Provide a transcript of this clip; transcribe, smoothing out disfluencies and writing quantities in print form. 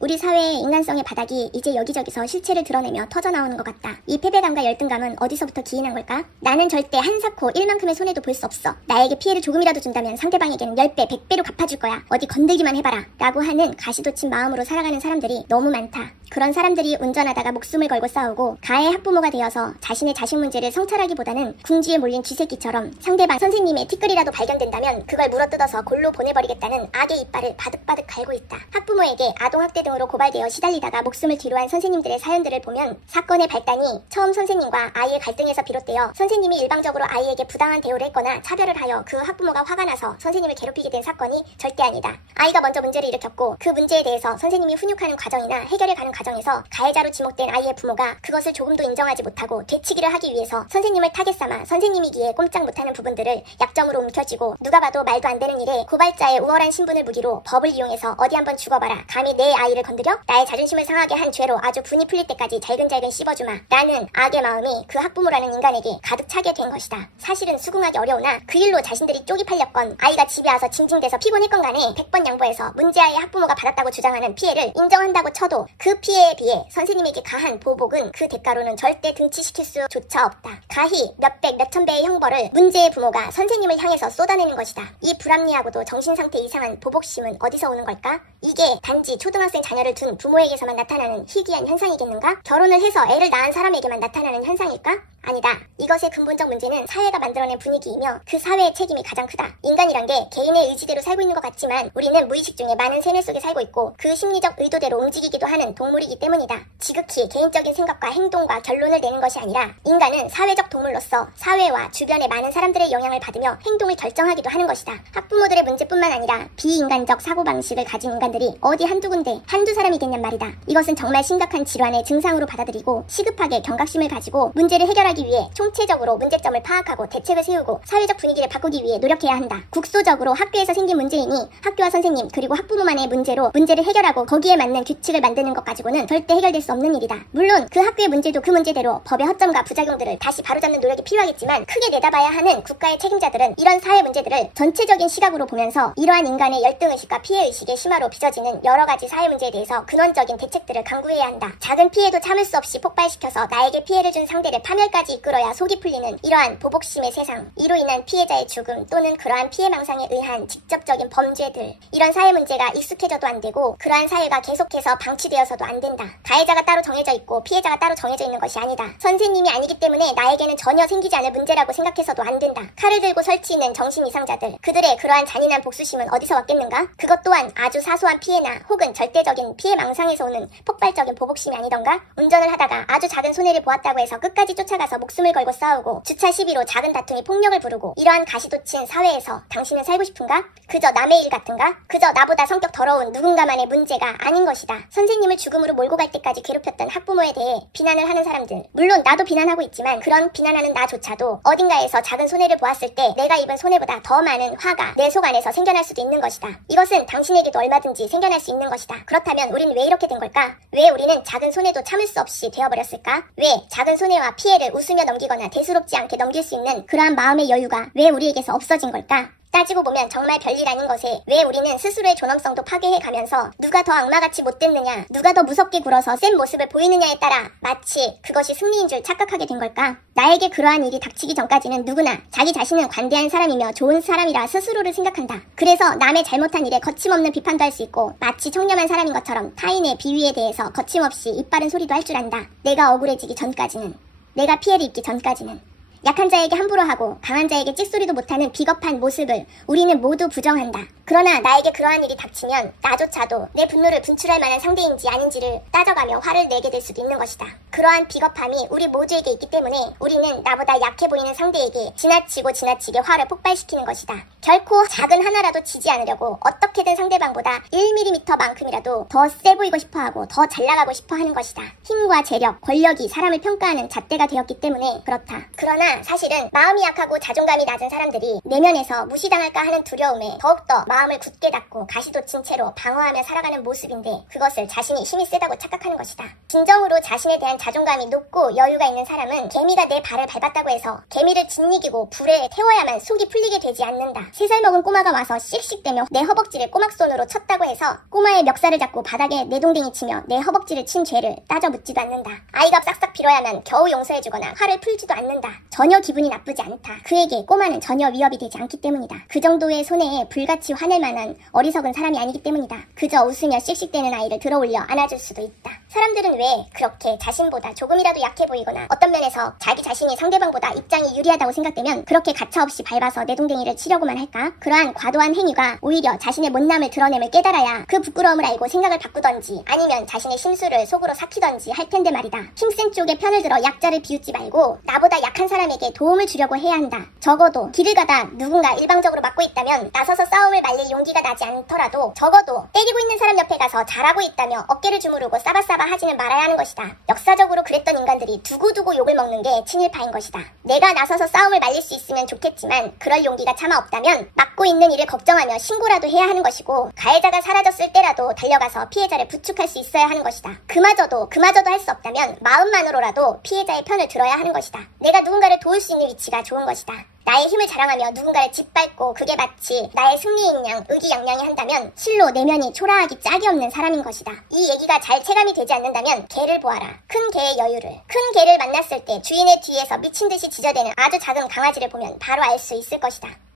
우리 사회의 인간성의 바닥이 이제 여기저기서 실체를 드러내며 터져나오는 것 같다. 이 패배감과 열등감은 어디서부터 기인한 걸까? 나는 절대 한사코 1만큼의 손해도 볼 수 없어. 나에게 피해를 조금이라도 준다면 상대방에게는 10배, 100배로 갚아줄 거야. 어디 건들기만 해봐라. 라고 하는 가시돋친 마음으로 살아가는 사람들이 너무 많다. 그런 사람들이 운전하다가 목숨을 걸고 싸우고 가해 학부모가 되어서 자신의 자식 문제를 성찰하기보다는 궁지에 몰린 쥐새끼처럼 상대방 선생님의 티끌이라도 발견된다면 그걸 물어뜯어서 골로 보내버리겠다는 악의 이빨을 바득바득 갈고 있다. 학부모에게 아동학대 등으로 고발되어 시달리다가 목숨을 뒤로한 선생님들의 사연들을 보면 사건의 발단이 처음 선생님과 아이의 갈등에서 비롯되어 선생님이 일방적으로 아이에게 부당한 대우를 했거나 차별을 하여 그 학부모가 화가 나서 선생님을 괴롭히게 된 사건이 절대 아니다. 아이가 먼저 문제를 일으켰고 그 문제에 대해서 선생님이 훈육하는 과정이나 해결해 가는 과정에서 가해자로 지목된 아이의 부모가 그것을 조금도 인정하지 못하고 되치기를 하기 위해서 선생님을 타겟 삼아 선생님이기에 꼼짝 못하는 부분들을 약점으로 움켜쥐고 누가 봐도 말도 안 되는 일에 고발자의 우월한 신분을 무기로 법을 이용해서 어디 한번 죽어봐라. 감히 내 아이를 건드려? 나의 자존심을 상하게 한 죄로 아주 분이 풀릴 때까지 잘근잘근 씹어주마. 라는 악의 마음이 그 학부모라는 인간에게 가득 차게 된 것이다. 사실은 수긍하기 어려우나 그 일로 자신들이 쪽이 팔렸건 아이가 집에 와서 징징대서 피곤했건 간에 100번 양보해서 문제아이의 학부모가 받았다고 주장하는 피해를 인정한다고 쳐도 그 피해에 비해 선생님에게 가한 보복은 그 대가로는 절대 등치시킬 수조차 없다. 가히 몇백 몇천 배의 형벌을 문제의 부모가 선생님을 향해서 쏟아내는 것이다. 이 불합리하고도 정신상태 이상한 보복심은 어디서 오는 걸까? 이게 단지 초등학생 자녀를 둔 부모에게서만 나타나는 희귀한 현상이겠는가? 결혼을 해서 애를 낳은 사람에게만 나타나는 현상일까? 아니다. 이것의 근본적 문제는 사회가 만들어낸 분위기이며 그 사회의 책임이 가장 크다. 인간이란 게 개인의 의지대로 살고 있는 것 같지만 우리는 무의식 중에 많은 세뇌 속에 살고 있고 그 심리적 의도대로 움직이기도 하는 동물이기 때문이다. 지극히 개인적인 생각과 행동과 결론을 내는 것이 아니라 인간은 사회적 동물로서 사회와 주변의 많은 사람들의 영향을 받으며 행동을 결정하기도 하는 것이다. 학부모들의 문제뿐만 아니라 비인간적 사고방식을 가진 인간들이 어디 한두 군데 한두 사람이겠냔 말이다. 이것은 정말 심각한 질환의 증상으로 받아들이고 시급하게 경각심을 가지고 문제를 해결하기 위해 총체적으로 문제점을 파악하고 대책을 세우고 사회적 분위기를 바꾸기 위해 노력해야 한다. 국소적으로 학교에서 생긴 문제이니 학교와 선생님 그리고 학부모만의 문제로 문제를 해결하고 거기에 맞는 규칙을 만드는 것 가지고는 절대 해결될 수 없는 일이다. 물론 그 학교의 문제도 그 문제대로 법의 허점과 부작용들을 다시 바로잡는 노력이 필요하겠지만 크게 내다봐야 하는 국가의 책임자들은 이런 사회 문제들을 전체적인 시각으로 보면서 이러한 인간의 열등의식과 피해의식의 심화로 빚어지는 여러가지 사회 문제에 대해서 근원적인 대책들을 강구해야 한다. 작은 피해도 참을 수 없이 폭발시켜서 나에게 피해를 준 상대를 파멸까지 이끌어야 속이 풀리는 이러한 보복심의 세상, 이로 인한 피해자의 죽음 또는 그러한 피해망상에 의한 직접적인 범죄들, 이런 사회 문제가 익숙해져도 안 되고 그러한 사회가 계속해서 방치되어서도 안 된다. 가해자가 따로 정해져 있고 피해자가 따로 정해져 있는 것이 아니다. 선생님이 아니기 때문에 나에게는 전혀 생기지 않을 문제라고 생각해서도 안 된다. 칼을 들고 설치 있는 정신 이상자들, 그들의 그러한 잔인한 복수심은 어디서 왔겠는가? 그것 또한 아주 사소한 피해나 혹은 절대적인 피해망상에서 오는 폭발적인 보복심이 아니던가? 운전을 하다가 아주 작은 손해를 보았다고 해서 끝까지 쫓아가서 목숨을 걸고 싸우고 주차 시비로 작은 다툼이 폭력을 부르고 이러한 가시돋친 사회에서 당신은 살고 싶은가? 그저 남의 일 같은가? 그저 나보다 성격 더러운 누군가만의 문제가 아닌 것이다. 선생님을 죽음으로 몰고 갈 때까지 괴롭혔던 학부모에 대해 비난을 하는 사람들, 물론 나도 비난하고 있지만 그런 비난하는 나조차도 어딘가에서 작은 손해를 보았을 때 내가 입은 손해보다 더 많은 화가 내 속 안에서 생겨날 수도 있는 것이다. 이것은 당신에게도 얼마든지 생겨날 수 있는 것이다. 그렇다면 우리는 왜 이렇게 된 걸까? 왜 우리는 작은 손해도 참을 수 없이 되어버렸을까? 왜 작은 손해와 피해를 웃으며 넘기거나 대수롭지 않게 넘길 수 있는 그러한 마음의 여유가 왜 우리에게서 없어진 걸까? 따지고 보면 정말 별일 아닌 것에 왜 우리는 스스로의 존엄성도 파괴해가면서 누가 더 악마같이 못됐느냐, 누가 더 무섭게 굴어서 센 모습을 보이느냐에 따라 마치 그것이 승리인 줄 착각하게 된 걸까? 나에게 그러한 일이 닥치기 전까지는 누구나 자기 자신은 관대한 사람이며 좋은 사람이라 스스로를 생각한다. 그래서 남의 잘못한 일에 거침없는 비판도 할 수 있고 마치 청렴한 사람인 것처럼 타인의 비위에 대해서 거침없이 입바른 소리도 할 줄 안다. 내가 억울해지기 전까지는, 내가 피해를 입기 전까지는. 약한 자에게 함부로 하고 강한 자에게 찍소리도 못하는 비겁한 모습을 우리는 모두 부정한다. 그러나 나에게 그러한 일이 닥치면 나조차도 내 분노를 분출할 만한 상대인지 아닌지를 따져가며 화를 내게 될 수도 있는 것이다. 그러한 비겁함이 우리 모두에게 있기 때문에 우리는 나보다 약해 보이는 상대에게 지나치게 화를 폭발시키는 것이다. 결코 작은 하나라도 지지 않으려고 어떻게든 상대방보다 1mm만큼이라도 더 세 보이고 싶어하고 더 잘 나가고 싶어하는 것이다. 힘과 재력, 권력이 사람을 평가하는 잣대가 되었기 때문에 그렇다. 그러나 사실은 마음이 약하고 자존감이 낮은 사람들이 내면에서 무시당할까 하는 두려움에 더욱더 마음을 굳게 닫고 가시돋친 채로 방어하며 살아가는 모습인데 그것을 자신이 힘이 세다고 착각하는 것이다. 진정으로 자신에 대한 자존감이 높고 여유가 있는 사람은 개미가 내 발을 밟았다고 해서 개미를 짓이기고 불에 태워야만 속이 풀리게 되지 않는다. 3살 먹은 꼬마가 와서 씩씩대며 내 허벅지를 꼬막손으로 쳤다고 해서 꼬마의 멱살을 잡고 바닥에 내동댕이 치며 내 허벅지를 친 죄를 따져 묻지도 않는다. 아이가 싹싹 빌어야만 겨우 용서해주거나 화를 풀지도 않는다. 전혀 기분이 나쁘지 않다. 그에게 꼬마는 전혀 위협이 되지 않기 때문이다. 그 정도의 손해에 불같이 화낼 만한 어리석은 사람이 아니기 때문이다. 그저 웃으며 씩씩대는 아이를 들어올려 안아줄 수도 있다. 사람들은 왜 그렇게 자신보다 조금이라도 약해 보이거나 어떤 면에서 자기 자신이 상대방보다 입장이 유리하다고 생각되면 그렇게 가차없이 밟아서 내동댕이를 치려고만 할까? 그러한 과도한 행위가 오히려 자신의 못남을 드러냄을 깨달아야 그 부끄러움을 알고 생각을 바꾸던지 아니면 자신의 심수를 속으로 삭히던지 할 텐데 말이다. 힘센 쪽에 편을 들어 약자를 비웃지 말고 나보다 약한 사람에게 도움을 주려고 해야 한다. 적어도 길을 가다 누군가 일방적으로 맞고 있다면 나서서 싸움을 말릴 용기가 나지 않더라도 적어도 때리고 있는 사람 옆에 가서 잘하고 있다며 어깨를 주무르고 싸바싸바 하지는 말아야 하는 것이다. 역사적으로 그랬던 인간들이 두고두고 욕을 먹는 게 친일파인 것이다. 내가 나서서 싸움을 말릴 수 있으면 좋겠지만 그럴 용기가 차마 없다면 맞고 있는 이를 걱정하며 신고라도 해야 하는 것이고 가해자가 사라졌을 때라도 달려가서 피해자를 부축할 수 있어야 하는 것이다. 그마저도 할 수 없다면 마음만으로라도 피해자의 편을 들어야 하는 것이다. 내가 누군가를 도울 수 있는 위치가 좋은 것이다. 나의 힘을 자랑하며 누군가를 짓밟고 그게 마치 나의 승리인 양 의기양양히 한다면 실로 내면이 초라하기 짝이 없는 사람인 것이다. 이 얘기가 잘 체감이 되지 않는다면 개를 보아라. 큰 개의 여유를. 큰 개를 만났을 때 주인의 뒤에서 미친 듯이 짖어대는 아주 작은 강아지를 보면 바로 알 수 있을 것이다.